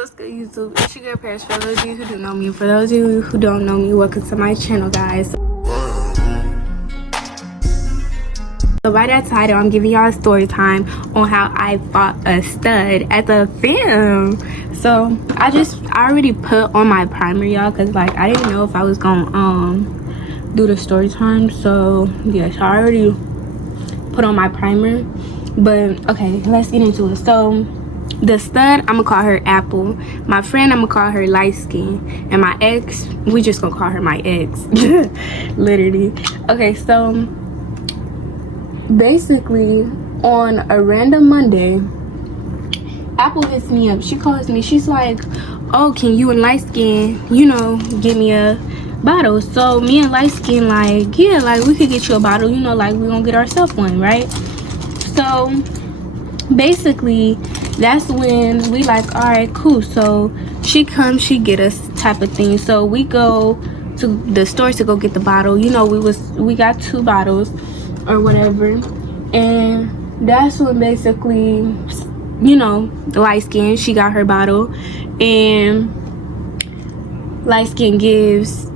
What's good, YouTube? It's your girl Paris. For those of you who do know me, for those of you who don't know me, welcome to my channel, guys. So by that title, I'm giving y'all a story time on how I fought a stud at the film. So I already put on my primer, y'all, because like I didn't know if I was gonna do the story time. So yes, I already put on my primer. But okay, let's get into it. So the stud, I'm gonna call her Apple. My friend, I'm gonna call her Light Skin. And my ex, we just gonna call her my ex. Literally. Okay, so basically on a random Monday, Apple hits me up. She calls me. She's like, oh, can you and Light Skin, you know, give me a bottle? So me and Light Skin like, yeah, like we could get you a bottle, you know, like we gonna get ourselves one, right? So basically that's when we like, all right, cool. So she comes, she get us type of thing. So we go to the store to go get the bottle. You know, we got 2 bottles or whatever. And that's when basically, you know, Light Skin, she got her bottle. And Light Skin gives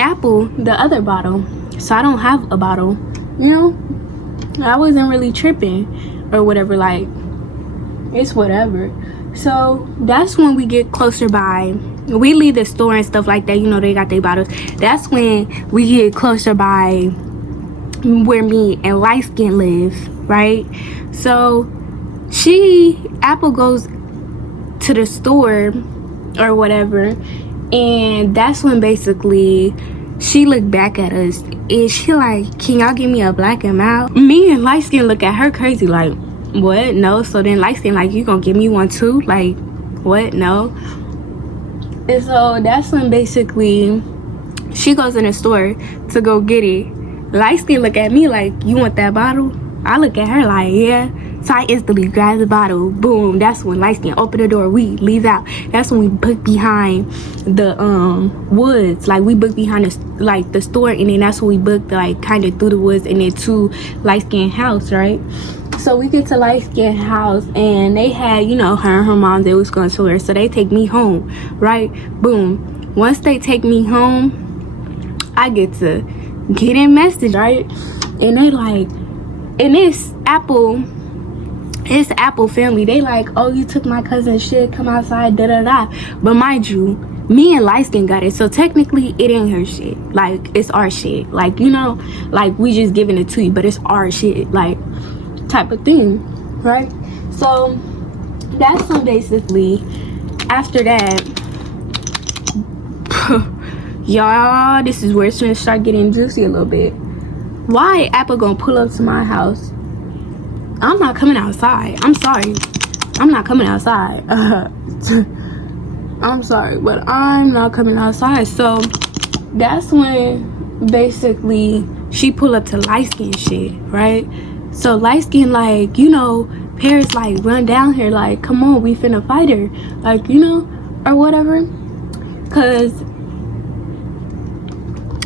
Apple the other bottle. So I don't have a bottle, you know. I wasn't really tripping or whatever, like it's whatever. So that's when we get closer by, we leave the store and stuff like that, you know, they got their bottles. That's when we get closer by where me and Light Skin live, right? So Apple goes to the store or whatever, and that's when basically she looked back at us and she like, can y'all give me a black and mild? Me and Light Skin look at her crazy like, what? No. So then Light Skin like, you gonna give me one too? Like, what? No. And so that's when basically she goes in the store to go get it. Light Skin look at me like, you want that bottle? I look at her like, yeah. So I instantly grab the bottle. Boom. That's when Light Skin open the door. We leave out. That's when we book behind the woods. Like we book behind the store, and then that's when we booked like kind of through the woods and then to Light Skin house, right? So we get to Light Skin house, and they had, you know, her and her mom, they was going to her. So they take me home, right? Boom. Once they take me home, I get to get in message, right? And they like, and it's Apple family. They like, oh, you took my cousin's shit, come outside, da da da. But mind you, me and Light Skin got it, so technically it ain't her shit. Like, it's our shit. Like, you know, like we just giving it to you, but it's our shit, like type of thing, right? So that's when basically after that, y'all, this is where it's gonna start getting juicy a little bit. Why Apple gonna pull up to my house? I'm not coming outside. I'm sorry, I'm not coming outside. I'm sorry, but I'm not coming outside. So that's when basically she pull up to Light Skin shit, right? So Light Skin like, you know, Paris like, run down here, like, come on, we finna fight her, like, you know, or whatever. Cause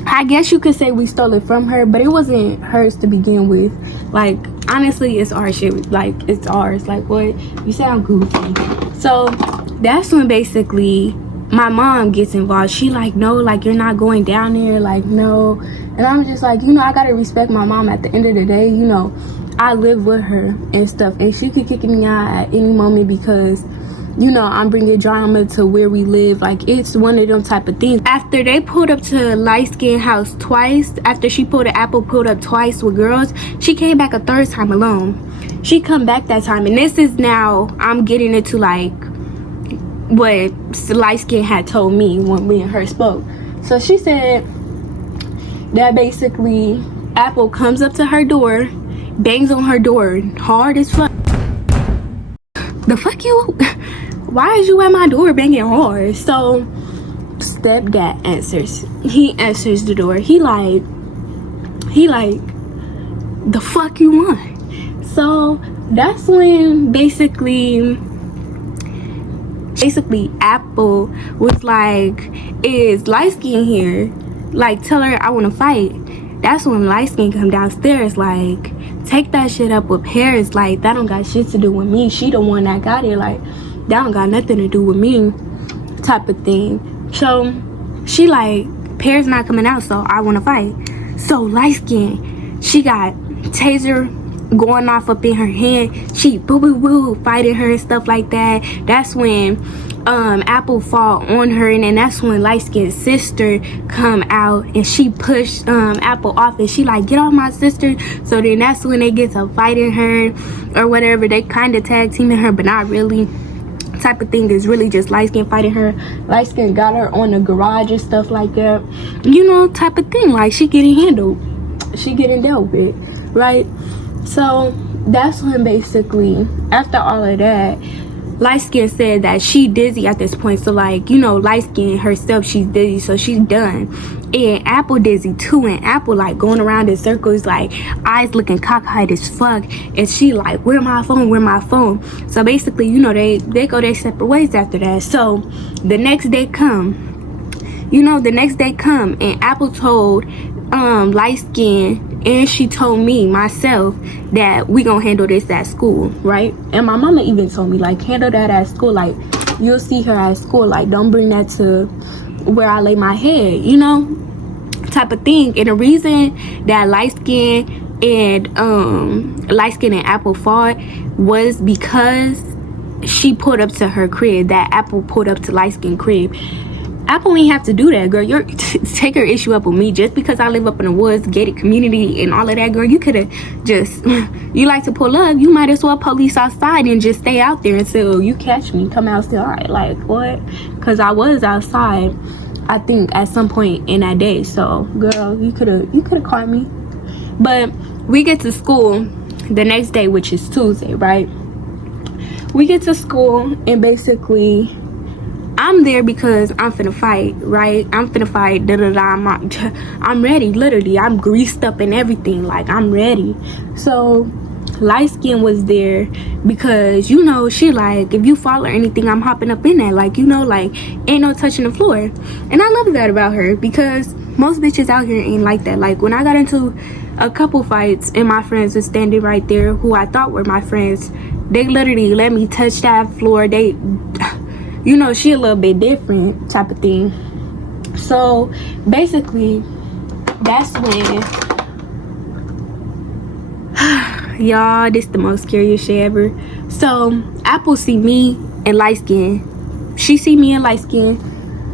I guess you could say we stole it from her, but it wasn't hers to begin with. Like, honestly, it's our shit. Like, it's ours. Like, what? You sound goofy. So that's when basically my mom gets involved. She like, no, like, you're not going down there, like, no. And I'm just like, you know, I gotta respect my mom. At the end of the day, you know, I live with her and stuff, and she could kick me out at any moment because, you know, I'm bringing drama to where we live. Like, it's one of them type of things. After they pulled up to Light Skin house twice, after she pulled Apple pulled up twice with girls, she came back a 3rd time alone. She come back that time, and this is now I'm getting into like what Light Skin had told me when me and her spoke. So she said that basically Apple comes up to her door, bangs on her door hard as fuck. The fuck you? Why is you at my door banging hard? So stepdad answers. He answers the door. He like, the fuck you want? So that's when basically Apple was like, is Light Skin here? Like, tell her I want to fight. That's when Light Skin come downstairs like, take that shit up with Paris. Like, that don't got shit to do with me. She the one that got it. Like, that don't got nothing to do with me, type of thing. So she like, Pear's not coming out, so I want to fight. So light skin, she got taser going off up in her hand. She boo boo boo fighting her and stuff like that. That's when Apple fall on her, and then that's when light skinned sister come out and she pushed Apple off, and she like, get off my sister. So then that's when they get to fighting her or whatever. They kind of tag teaming her, but not really, type of thing. Is really just light skin fighting her. Light skin got her on the garage and stuff like that, you know, type of thing. Like, she getting handled, she getting dealt with, right? So that's when basically after all of that, light skin said that she dizzy at this point. So like, you know, light skin herself, she's dizzy, so she's done. And Apple dizzy too, and Apple like going around in circles, like eyes looking cockeyed as fuck, and she like, where my phone, where my phone? So basically, you know, they go their separate ways after that. So the next day come, you know, the next day come, and Apple told light skin, and she told me myself that we gonna handle this at school, right? And my mama even told me, like, handle that at school, like you'll see her at school, like don't bring that to where I lay my head, you know, type of thing. And the reason that light skin and Apple fought was because she pulled up to her crib, that Apple pulled up to light skin crib. Apple ain't have to do that, girl. You're take her issue up with me just because I live up in the woods, gated community and all of that, girl. You could have just, you like to pull up, you might as well police outside and just stay out there until you catch me, come outside. Like, what? Because I was outside, I think, at some point in that day. So girl, you could have caught me. But we get to school the next day, which is Tuesday, right? We get to school, and basically I'm there because I'm finna fight, right? I'm finna fight, I'm ready, literally. I'm greased up and everything, like I'm ready. So light skin was there because, you know, she like, if you fall or anything, I'm hopping up in that, like, you know, like ain't no touching the floor. And I love that about her, because most bitches out here ain't like that. Like, when I got into a couple fights and my friends were standing right there, who I thought were my friends, they literally let me touch that floor. They, you know, she a little bit different, type of thing. So basically that's when y'all, this the most scariest shit ever. So Apple see me and light skin, she see me and light skin.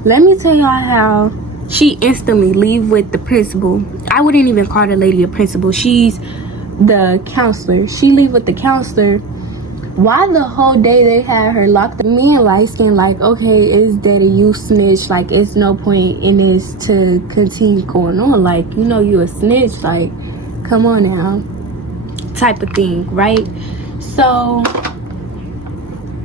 Let me tell y'all how she instantly leave with the principal. I wouldn't even call the lady a principal, she's the counselor. She leave with the counselor. Why the whole day they had her locked up? Me and light skin like, okay, it's daddy, you snitch, like it's no point in this to continue going on, like, you know, you a snitch, like come on now, type of thing, right? So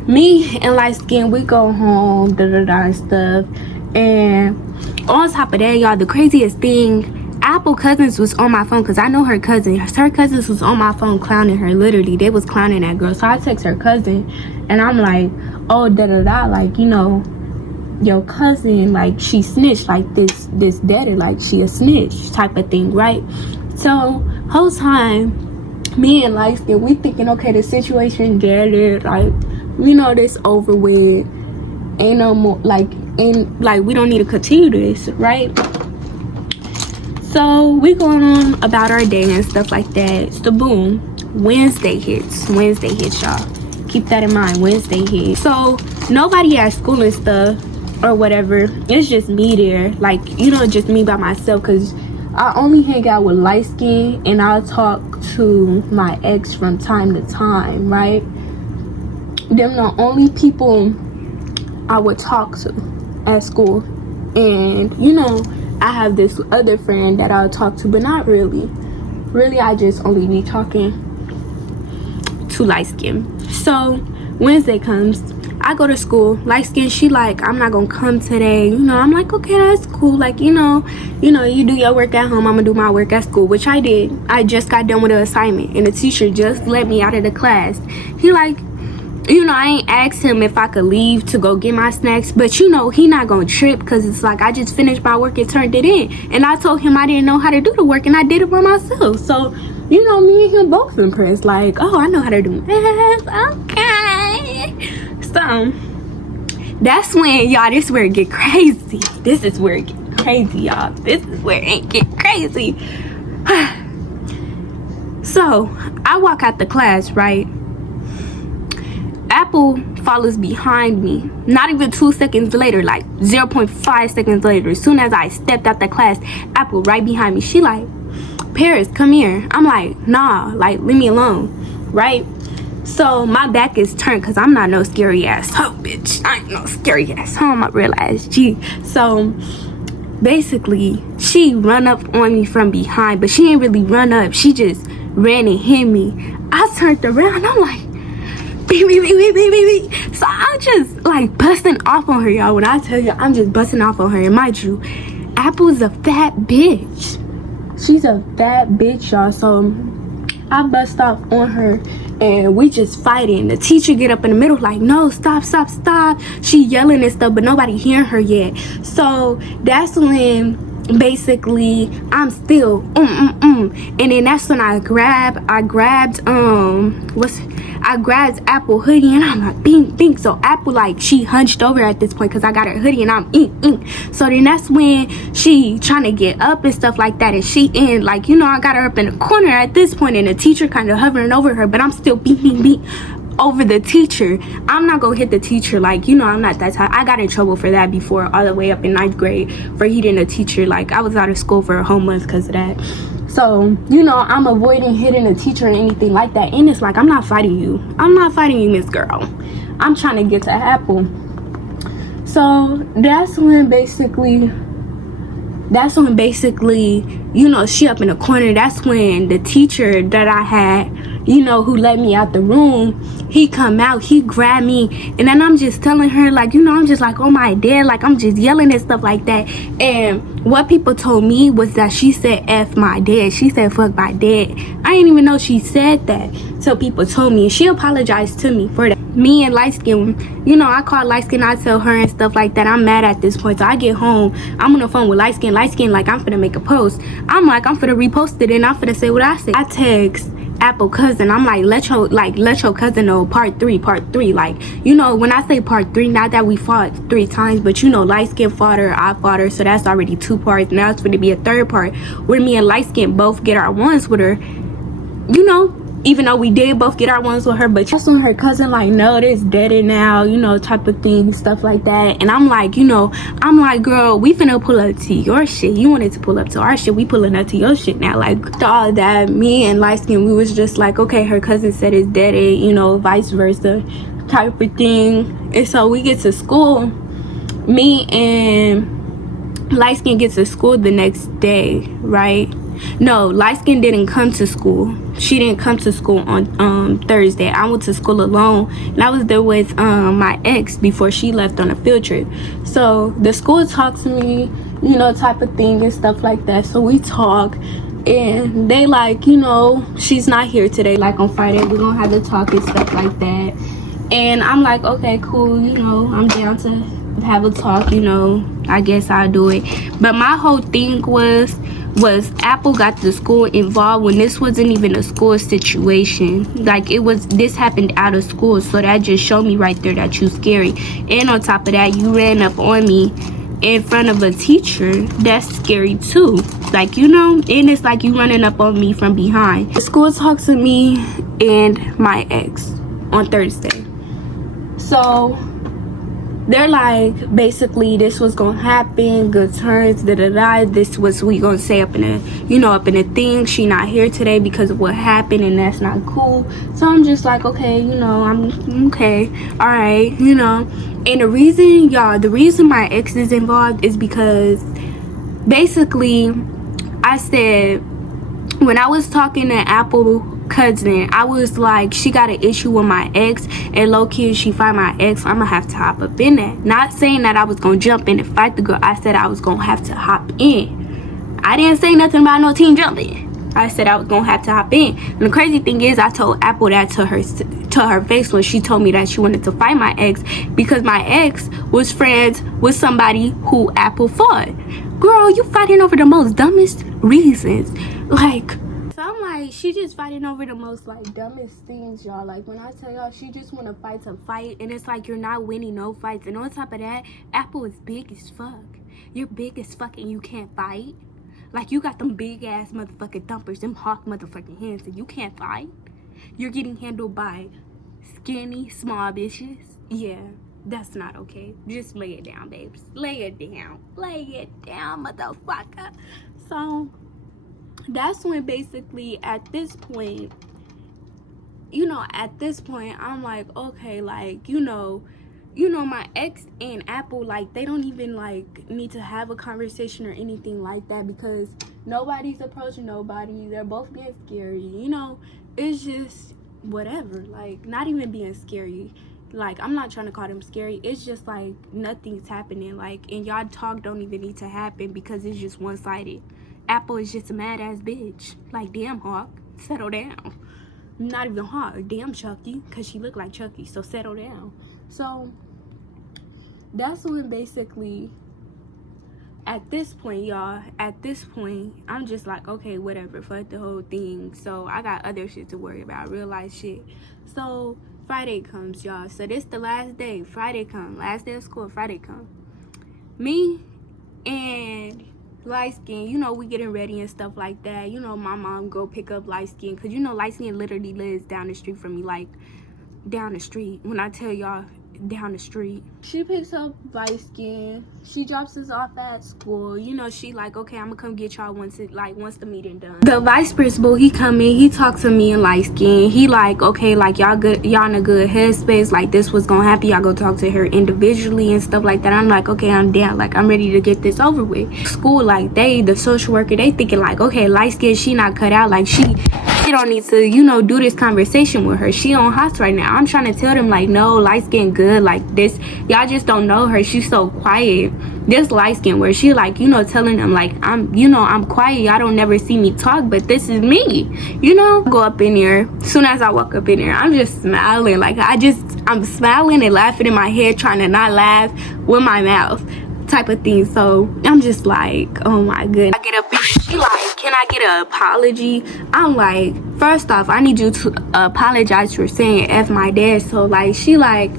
me and light skin, we go home, and stuff. And on top of that, y'all, the craziest thing, Apple cousins was on my phone, because I know her cousin. Her cousins was on my phone clowning her. Literally, they was clowning that girl. So I text her cousin, and I'm like, oh, like, you know, your cousin, like, she snitched, like this daddy, like, she a snitch, type of thing, right? So whole time, me and light skin, we thinking, okay, the situation gathered, like, we know this over with, ain't no more, like, ain't, like, we don't need to continue this, right? So we going on about our day and stuff like that. So boom, Wednesday hits, y'all. Keep that in mind, Wednesday hits. So nobody at school and stuff or whatever, it's just me there, like, you know, just me by myself, because I only hang out with light skin, and I'll talk to my ex from time to time, right? Them the only people I would talk to at school. And, you know, I have this other friend that I'll talk to, but not really. Really, I just only be talking to light skin. So Wednesday comes, I go to school. Light skin, she like, I'm not gonna come today. You know, I'm like, okay, that's cool. Like, you know, you do your work at home, I'm gonna do my work at school, which I did. I just got done with an assignment, and the teacher just let me out of the class. He like, you know, I ain't asked him if I could leave to go get my snacks, but you know, he not gonna trip, because it's like, I just finished my work and turned it in, and I told him I didn't know how to do the work, and I did it for myself. So, you know, me and him both impressed, like, oh, I know how to do math, okay. So that's when, y'all, this is where it get crazy. This is where it get crazy, y'all. This is where it get crazy. So I walk out the class, right? Apple follows behind me. Not even 2 seconds later, like 0.5 seconds later, as soon as I stepped out the class, Apple right behind me. She like, Paris, come here. I'm like, nah, like, leave me alone, right? So my back is turned because I'm not no scary ass hoe, bitch. I ain't no scary ass hoe. I'm a real ass G. So basically, she run up on me from behind, but she ain't really run up. She just ran and hit me. I turned around. I'm like, beep, beep, beep, beep, beep, beep, beep. So I'm just like busting off on her, y'all. When I tell you, I'm just busting off on her. And mind you, Apple's a fat bitch. She's a fat bitch, y'all. So I bust off on her and we just fighting. The teacher get up in the middle like, no, stop, stop, stop. She yelling and stuff, but nobody hearing her yet. So that's when basically I'm still and then that's when I grabbed Apple hoodie and I'm like bing. So Apple, like, she hunched over at this point because I got her hoodie and I'm so then that's when she trying to get up and stuff like that, and she in, like, you know, I got her up in the corner at this point and the teacher kind of hovering over her, but I'm still beat over the teacher. I'm not gonna hit the teacher, like, you know, I'm not that type. I got in trouble for that before, all the way up in 9th grade, for hitting a teacher. Like, I was out of school for a whole month because of that. So, you know, I'm avoiding hitting a teacher or anything like that. And it's like, I'm not fighting you, Miss Girl. I'm trying to get to Apple. So that's when basically, you know, she up in the corner. That's when the teacher that I had, you know, who let me out the room, he come out, he grabbed me, and then I'm just telling her, like, you know, I'm just like, oh my dad, like, I'm just yelling and stuff like that. And what people told me was that she said F my dad. She said fuck my dad. I didn't even know she said that till people told me, and she apologized to me for that. Me and light skin, you know, I call light skin, I tell her and stuff like that. I'm mad at this point. So I get home, I'm on the phone with light skin, like, I'm finna make a post. I'm like, I'm finna repost it and I'm finna say what I say. I text Apple cousin, I'm like, let your cousin know part three. Like, you know, when I say part 3, not that we fought 3 times, but you know, light skin fought her, I fought her, so that's already 2 parts. Now it's going to be a 3rd part where me and light skin both get our ones with her, you know, even though we did both get our ones with her. But just on her cousin, like, no, this dead now, you know, type of thing, stuff like that. And I'm like, you know, I'm like, girl, we finna pull up to your shit. You wanted to pull up to our shit, we pulling up to your shit now. Like, all that, me and light skin, we was just like, okay, her cousin said it's dead, you know, vice versa type of thing. And so we get to school, me and light skin gets to school the next day, right? No, light skin didn't come to school. She didn't come to school on Thursday. I went to school alone, and I was there with my ex before she left on a field trip. So the school talked to me, you know, type of thing and stuff like that. So we talk, and they like, you know, she's not here today, like on Friday we're gonna have to talk and stuff like that. And I'm like, okay, cool, you know, I'm down to have a talk, you know, I guess I'll do it. But my whole thing was Apple got the school involved when this wasn't even a school situation. Like, this happened out of school. So that just showed me right there that you scary. And on top of that, you ran up on me in front of a teacher. That's scary too. Like, you know, and it's like you running up on me from behind. The school talked to me and my ex on Thursday. So they're like, basically, this was gonna happen, good turns, this was we gonna say up in a thing. She not here today because of what happened, and that's not cool. So I'm just like, okay, you know, I'm okay, all right, you know. And the reason my ex is involved is because basically I said, when I was talking to Apple cousin, I was like, she got an issue with my ex, and low-key if she find my ex, I'm gonna have to hop up in that. Not saying that I was gonna jump in and fight the girl. I said I was gonna have to hop in. I didn't say nothing about no team jumping. I said I was gonna have to hop in. And the crazy thing is, I told Apple that to her face when she told me that she wanted to fight my ex, because my ex was friends with somebody who Apple fought. Girl, you fighting over the most dumbest reasons. Like, so I'm like, like, she just fighting over the most, like, dumbest things, y'all. Like, when I tell y'all, she just want to fight to fight, and it's like, you're not winning no fights. And on top of that, Apple is big as fuck. You're big as fuck and you can't fight. Like, you got them big ass motherfucking thumpers, them hawk motherfucking hands, and you can't fight. You're getting handled by skinny, small bitches. Yeah, that's not okay. Just lay it down, babes. Lay it down. Lay it down, motherfucker. So that's when basically at this point, I'm like, okay, like, my ex and Apple, like, they don't even, like, need to have a conversation or anything like that, because nobody's approaching nobody. They're both being scary, it's just whatever. Like, not even being scary. Like, I'm not trying to call them scary. It's just like nothing's happening. Like, and y'all talk don't even need to happen because it's just one-sided. Apple is just a mad ass bitch. Like, damn, Hawk, settle down. Not even Hawk, damn Chucky, because she looked like Chucky, so settle down. So that's when basically, at this point, y'all, I'm just like, okay, whatever, fuck the whole thing. So I got other shit to worry about, real life shit. So Friday comes, y'all. So this the last day. Friday come, last day of school. Friday come. Me and light skin, we getting ready and stuff like that. My mom go pick up light skin, because light skin literally lives down the street from me. Like, down the street. When I tell y'all, down the street. She picks up light skin. She drops us off at school. She like, okay, I'm gonna come get y'all once the meeting done. The vice principal, he come in, he talks to me and light skin. He like, okay, like, y'all in a good headspace. Like, this was gonna happen. Y'all go talk to her individually and stuff like that. I'm like, okay, I'm down. Like, I'm ready to get this over with. School, like, the social worker, they thinking like, okay, light skin, she not cut out. Like, she don't need to, do this conversation with her. She on hots right now. I'm trying to tell them, like, no, light skin good. Like, this, y'all just don't know her. She's so quiet. This light skin where she like, telling them like, I'm quiet. Y'all don't never see me talk, but this is me. Go up in there. Soon as I walk up in there, I'm just smiling. Like, I'm smiling and laughing in my head, trying to not laugh with my mouth, type of thing. So I'm just like, oh my goodness. I get up and she like, can I get an apology? I'm like, first off, I need you to apologize for saying F my dad. So like, she like,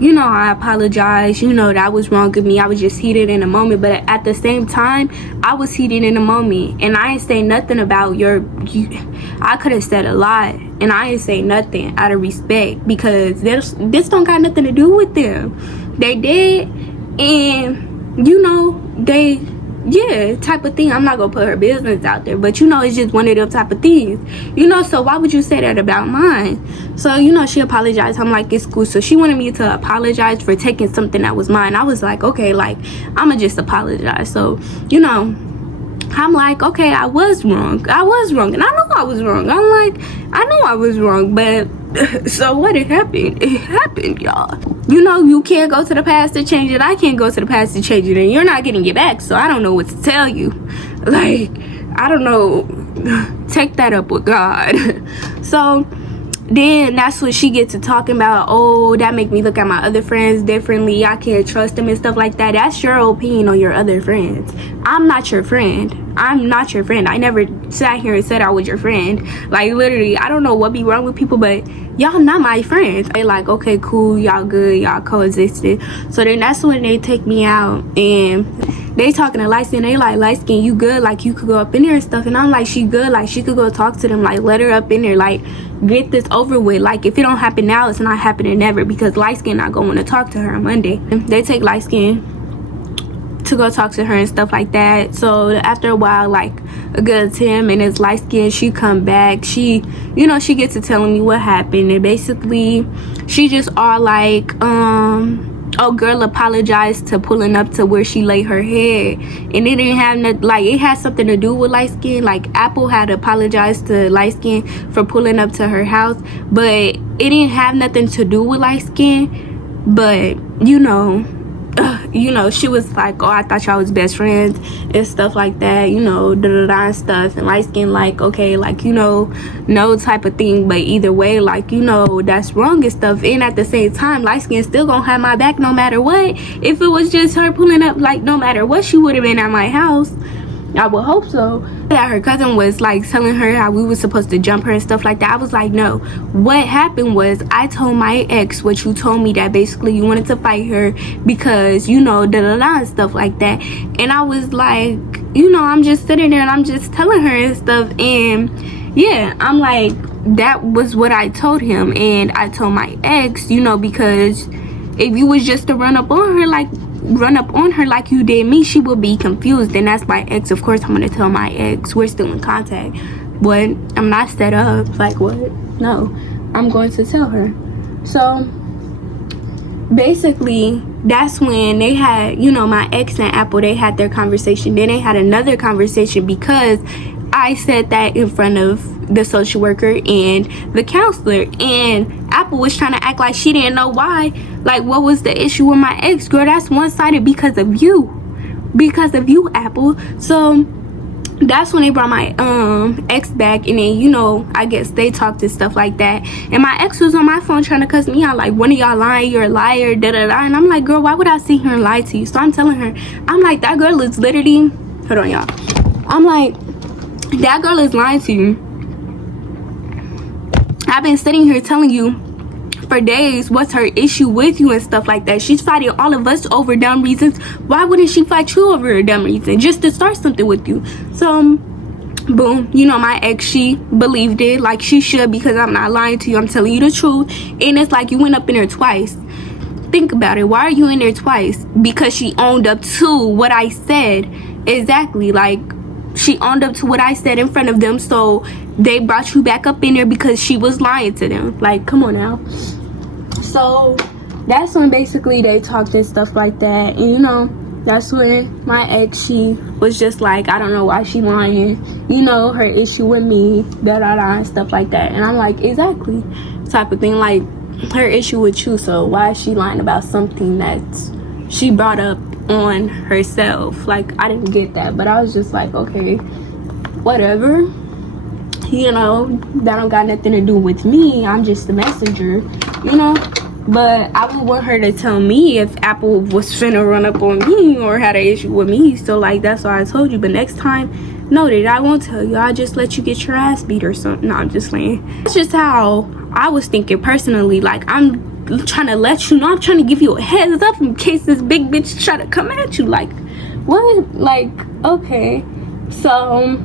I apologize, that was wrong of me. I was just heated in the moment, but at the same time, I was heated in the moment, and I ain't say nothing about I could have said a lot, and I ain't say nothing out of respect, because this don't got nothing to do with them. They did, and they, yeah, type of thing. I'm not gonna put her business out there, but it's just one of them type of things, so why would you say that about mine? So she apologized. I'm like, it's cool. So she wanted me to apologize for taking something that was mine. I was like, okay, like, I'ma just apologize. So I'm like, okay, I was wrong, and I know I was wrong. I'm like, I know I was wrong, but so what? It happened, y'all. You can't go to the past to change it. I can't go to the past to change it, and you're not getting it back. So I don't know what to tell you. Like, I don't know. Take that up with God. So then that's when she gets to talking about, oh, that make me look at my other friends differently. I can't trust them and stuff like that. That's your opinion on your other friends. I'm not your friend. I never sat here and said I was your friend. Like, literally, I don't know what be wrong with people, but y'all not my friends. They like, okay, cool, y'all good, y'all coexisted. So then that's when they take me out, and they talking to light skin. They like, light skin, you good? Like, you could go up in there and stuff. And I'm like, she good. Like, she could go talk to them. Like, let her up in there. Like, get this over with. Like, if it don't happen now, it's not happening never, because light skin not going to talk to her on Monday. They take light skin to go talk to her and stuff like that. So after a while, like a good 10 minutes, light skin, she come back. She she gets to telling me what happened, and basically she just all like, oh, girl apologized to pulling up to where she lay her head, and it didn't have nothing, like, it had something to do with light skin. Like, Apple had apologized to light skin for pulling up to her house, but it didn't have nothing to do with light skin. But she was like, oh, I thought y'all was best friends and stuff like that, and stuff. And light skin like, okay, like, no type of thing. But either way, like, that's wrong and stuff. And at the same time, light skin still gonna have my back no matter what. If it was just her pulling up, like, no matter what, she would have been at my house. I would hope so. That her cousin was like telling her how we were supposed to jump her and stuff like that. I was like, no. What happened was I told my ex what you told me, that basically you wanted to fight her because, you know, da-da-da and stuff like that. And I was like, you know, I'm just sitting there and I'm just telling her and stuff. And yeah, I'm like, that was what I told him. And I told my ex, you know, because if you was just to run up on her like you did me, she would be confused. And that's my ex. Of course I'm gonna tell my ex. We're still in contact, but I'm not set up. Like, what? No, I'm going to tell her. So basically that's when they had, you know, my ex and Apple, they had their conversation. Then they had another conversation because I said that in front of the social worker and the counselor, and Apple was trying to act like she didn't know why. Like, what was the issue with my ex? Girl, that's one-sided because of you, Apple. So that's when they brought my ex back, and then, you know, I guess they talked and stuff like that. And my ex was on my phone trying to cuss me out, like, one of y'all lying, you're a liar, da-da-da. And I'm like, girl, why would I sit here and lie to you? So I'm telling her, I'm like, that girl is literally, hold on, y'all, I'm like, that girl is lying to you. I've been sitting here telling you for days what's her issue with you and stuff like that. She's fighting all of us over dumb reasons. Why wouldn't she fight you over a dumb reason just to start something with you? So boom, you know, my ex, she believed it like she should, because I'm not lying to you, I'm telling you the truth. And it's like, you went up in there twice. Think about it. Why are you in there twice? Because she owned up to what I said. Exactly. Like, she owned up to what I said in front of them, so they brought you back up in there because she was lying to them. Like, come on now. So that's when basically they talked and stuff like that. And, you know, that's when my ex, she was just like, I don't know why she lying, you know, her issue with me, da-da-da and stuff like that. And I'm like, exactly, type of thing. Like, her issue with you, so why is she lying about something that she brought up on herself? Like, I didn't get that, but I was just like, okay, whatever, you know, that don't got nothing to do with me, I'm just the messenger, you know. But I would want her to tell me if Apple was finna run up on me or had an issue with me. So like, that's why I told you. But next time, noted, I won't tell you. I'll just let you get your ass beat or something. No, I'm just saying. That's just how I was thinking personally. Like, I'm trying to let you know, I'm trying to give you a heads up in case this big bitch try to come at you. Like, what? Like, okay. So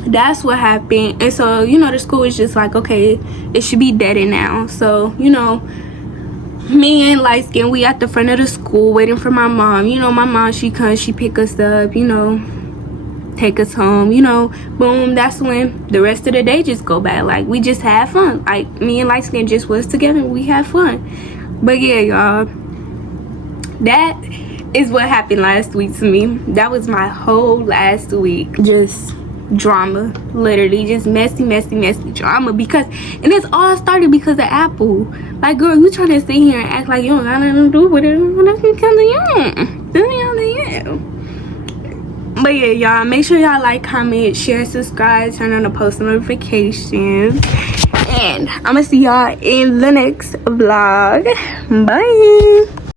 that's what happened. And so, you know, the school was just like, okay, it should be deaded now. So, you know, me and light skin, we at the front of the school waiting for my mom. You know, my mom, she comes, she pick us up, you know, take us home, you know. Boom, that's when the rest of the day just go by. Like, we just had fun. Like, me and light skin just was together, we had fun. But yeah, y'all, that is what happened last week to me. That was my whole last week. Just drama, literally just messy drama. Because, and it's all started because of Apple. Like, girl, you trying to sit here and act like you don't got nothing to do with it. That's come to you. But yeah, y'all, make sure y'all like, comment, share, subscribe, turn on the post notifications, and I'm gonna see y'all in the next vlog. Bye.